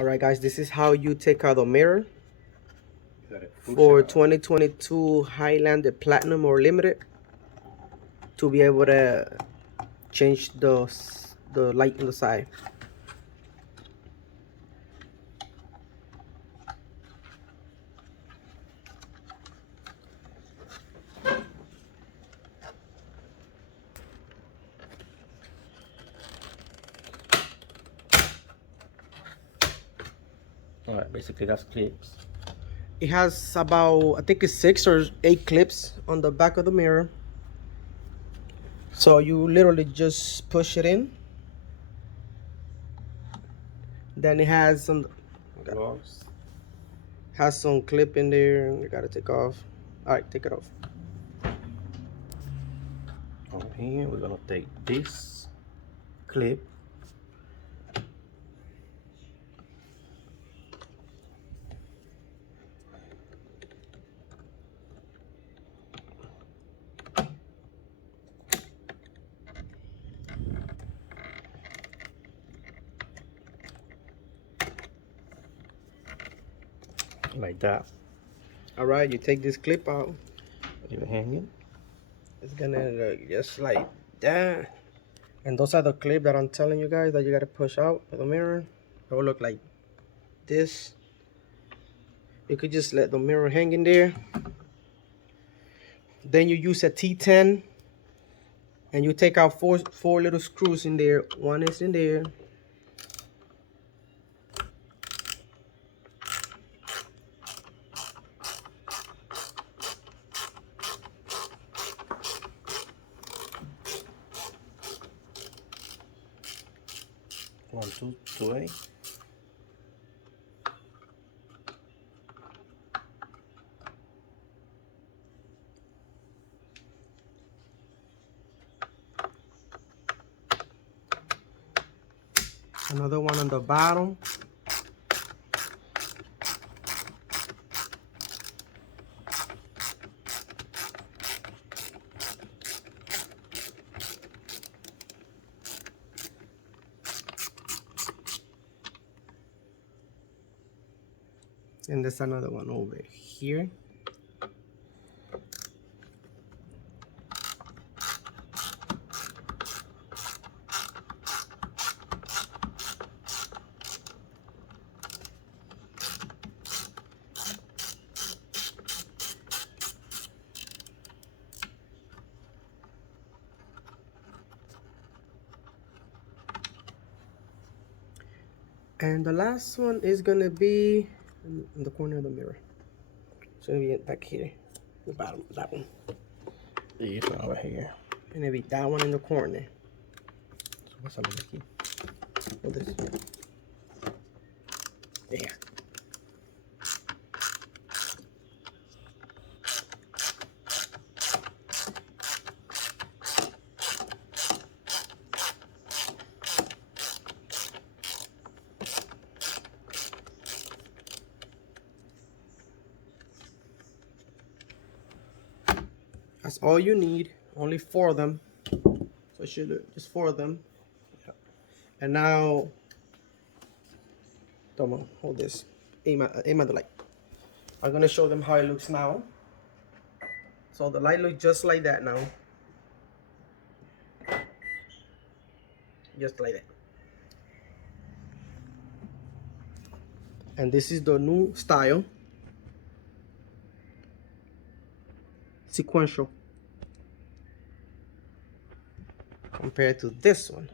Alright guys, this is how you take out a mirror for 2022 Highlander Platinum or Limited to be able to change the light on the side. Alright, basically that's clips. It has about, I think it's 6 or 8 clips on the back of the mirror. So you literally just push it in. Then it has some Gloves. has some clip in there and you gotta take off. Alright, take it off. On here, we're gonna take this clip. Like that. Alright, you take this clip out. Leave it hanging. It's gonna look just like that. And those are the clips that I'm telling you guys that you gotta push out of the mirror. It will look like this. You could just let the mirror hang in there. Then you use a T10 and you take out four little screws in there. One is in there. One, two, eight. Another one on the bottom. And there's another one over here. And the last one is gonna be in the corner of the mirror. It's gonna be back here, the bottom, that one. This one over here. And it'll be that one in the corner. So what's under the key? Hold this. Yeah. That's all you need. Only 4 of them. So it should look just 4 of them. Yeah. And now, Tomo, hold this. Aim at the light. I'm gonna show them how it looks now. So the light looks just like that now. Just like that. And this is the new style. Sequential. Compared to this one.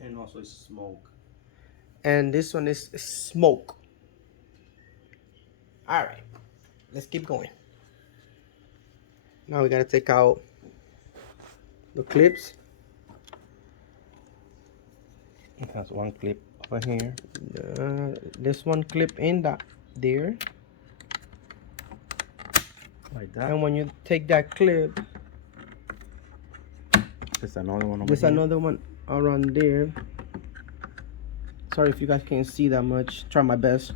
And also it's smoke. And this one is smoke. Alright. Let's keep going. Now we gotta take out the clips. It has one clip over here. This one clip in that there. Like that. And when you take that clip, There's another one over there's here. another one around there. Sorry if you guys can't see that much. Try my best.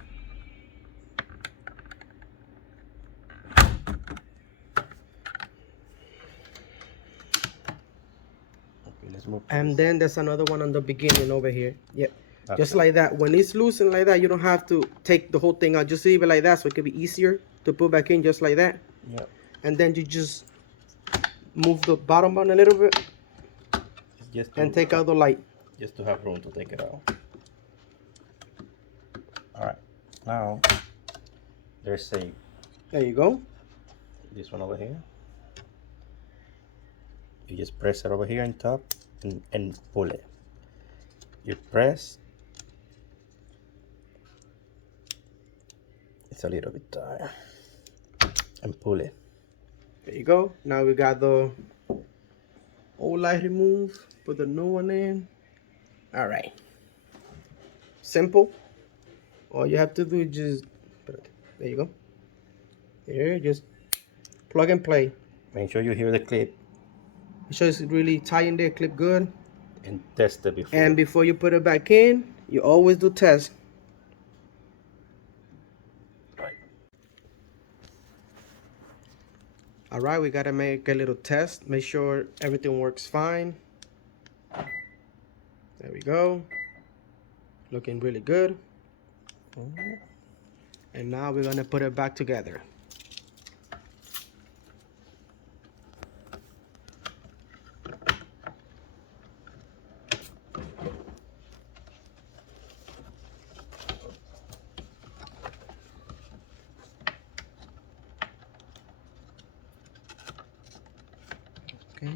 Okay, let's move. And then there's another one on the beginning over here. Yep. Just like that. When it's loosened like that, you don't have to take the whole thing out. Just leave it like that so it can be easier to put back in, just like that. Yep. And then you just move the bottom button a little bit and take out the light. Just to have room to take it out. Alright, now there's a There you go. this one over here. You just press it over here on top and pull it. You press. It's a little bit tight. And pull it. There you go. Now we got the old light removed. Put the new one in. All right. Simple. All you have to do is just, there you go. Here, just plug and play. Make sure you hear the clip. Make sure it's really tight in there, clip good. And test it before. And before you put it back in, you always do test. Right. All right, we gotta make a little test. Make sure everything works fine. There we go. Looking really good. And now we're gonna put it back together. Okay.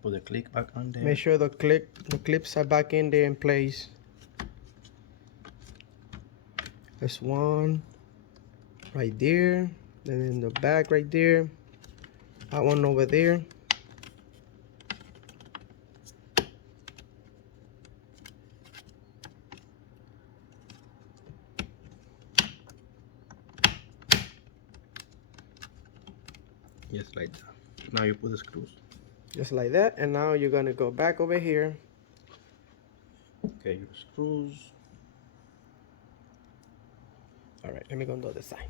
Put the clip back on there. Make sure the clips are back in there in place. There's one right there, then in the back right there. That one over there. Just like that. Now you put the screws. Just like that. And now you're gonna go back over here. Okay, your screws. All right, let me go on the other side.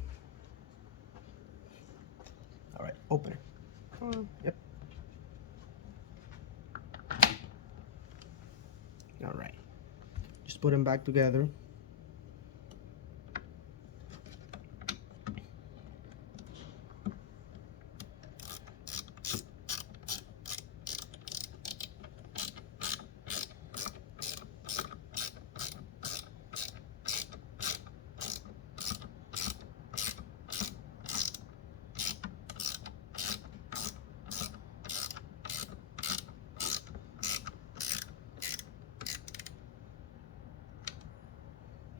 All right, open it. Yep. All right. Just put them back together.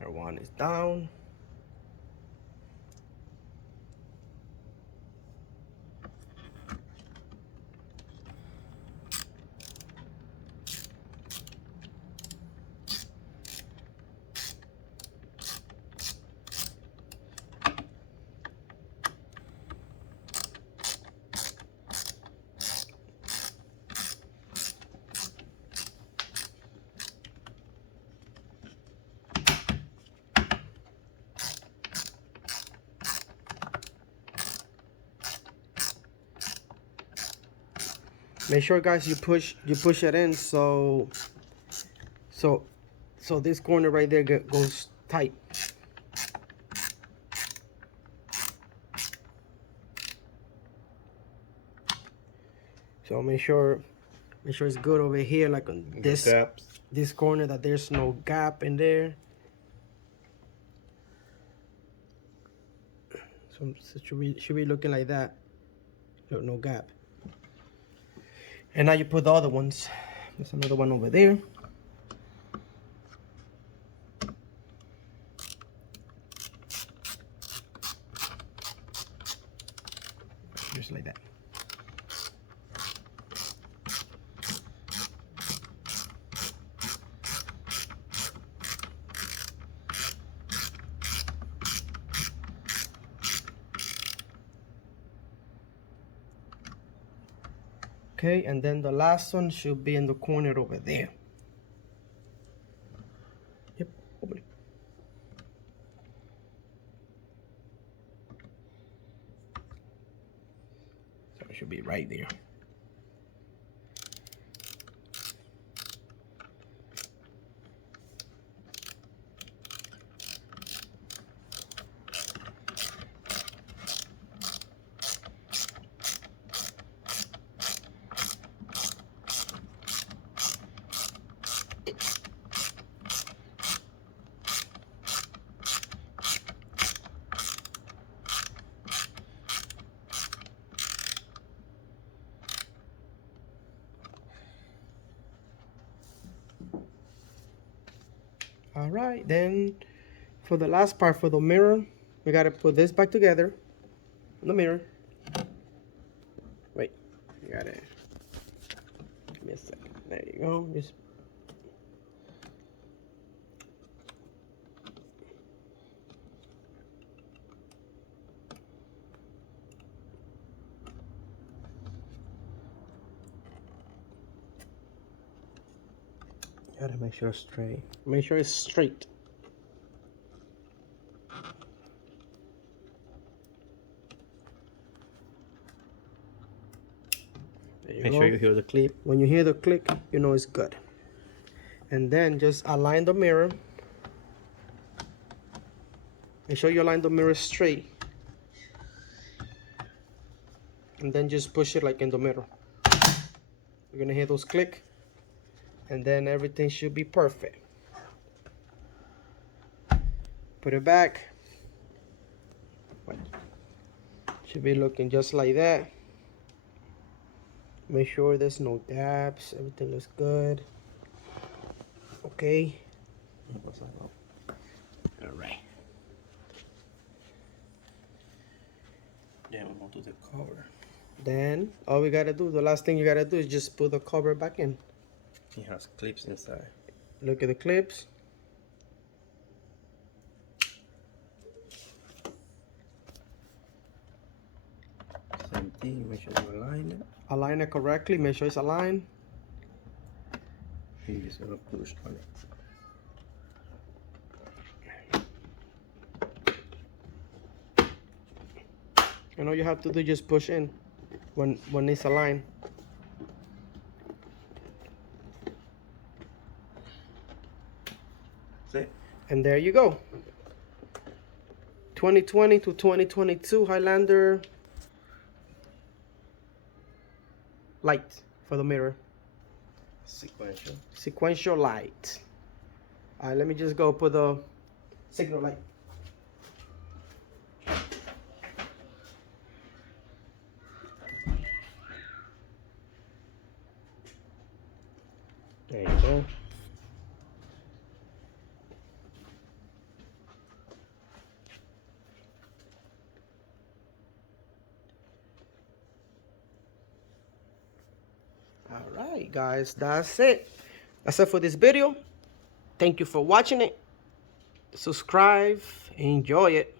One is down. Make sure, guys, you push it in so this corner right there goes tight. So make sure it's good over here, like on this corner, that there's no gap in there. So it should be looking like that. No gap. And now you put the other ones. There's another one over there. Just like that. Okay, and then the last one should be in the corner over there. Yep, open it. So it should be right there. All right, then for the last part, for the mirror, we gotta put this back together. The mirror. Wait, you gotta. Give me a second. There you go. Just. Gotta make sure it's straight. Make sure it's straight. There you Make go. sure you hear the clip. When you hear the click, you know it's good. And then just align the mirror. Make sure you align the mirror straight. And then just push it like in the middle. You're gonna hear those click. And then everything should be perfect. Put it back. Should be looking just like that. Make sure there's no gaps. Everything looks good. Okay. All right. Then we go to the cover. Then all we gotta do, the last thing you gotta do is just put the cover back in. It has clips inside. Look at the clips. Same thing, make sure you align it. Align it correctly. Make sure it's aligned. You just gonna push on it. And all you have to do is just push in when it's aligned. That's it. And there you go. 2020 to 2022 Highlander light for the mirror. Sequential. Sequential light. All right, let me just go put the signal light. There you go. All right, guys, that's it. That's it for this video. Thank you for watching it. Subscribe, enjoy it.